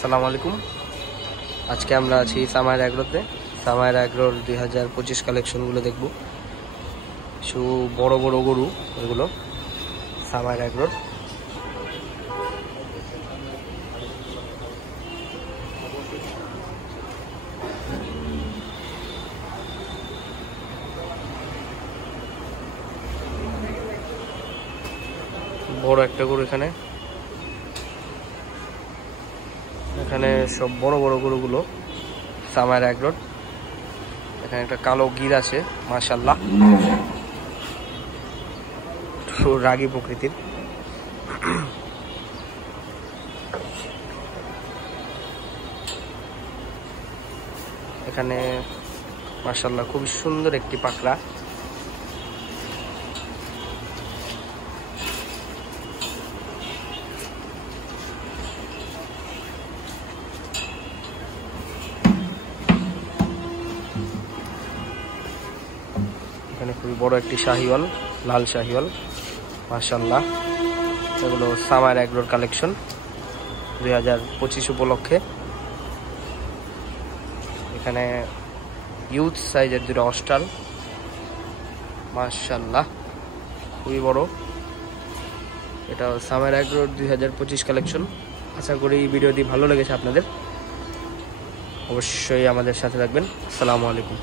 আসসালামু আলাইকুম। আজকে আমরা আছি সামায়ের অ্যাগ্রোতে। সামায়ের অ্যাগ্রোর 2025 কালেকশনগুলো দেখব। কিছু বড় বড় গরু, এগুলো সামায়ের অ্যাগ্রোর। বড় একটা গরু এখানে সব বড় বড় গরুগুলো সামায়ের অ্যাগ্রোর। এখানে একটা কালো গির আছে, মাশাআল্লাহ, রাগী প্রকৃতির। এখানে মাশাআল্লাহ খুব সুন্দর একটি পাকড়া। এখানে খুবই বড় একটি শাহিওয়াল, লাল শাহিওয়াল, মাশাআল্লাহ। এগুলো সামায়ের অ্যাগ্রোর কালেকশন 2025 উপলক্ষে। এখানে ইউথ সাইজের দুটো অস্টাল, মাশাআল্লাহ, খুবই বড়। এটা সামায়ের অ্যাগ্রোর 2025 কালেকশন। আশা করি ভিডিওটি ভালো লেগেছে আপনাদের। অবশ্যই আমাদের সাথে থাকবেন। আসসালামু আলাইকুম।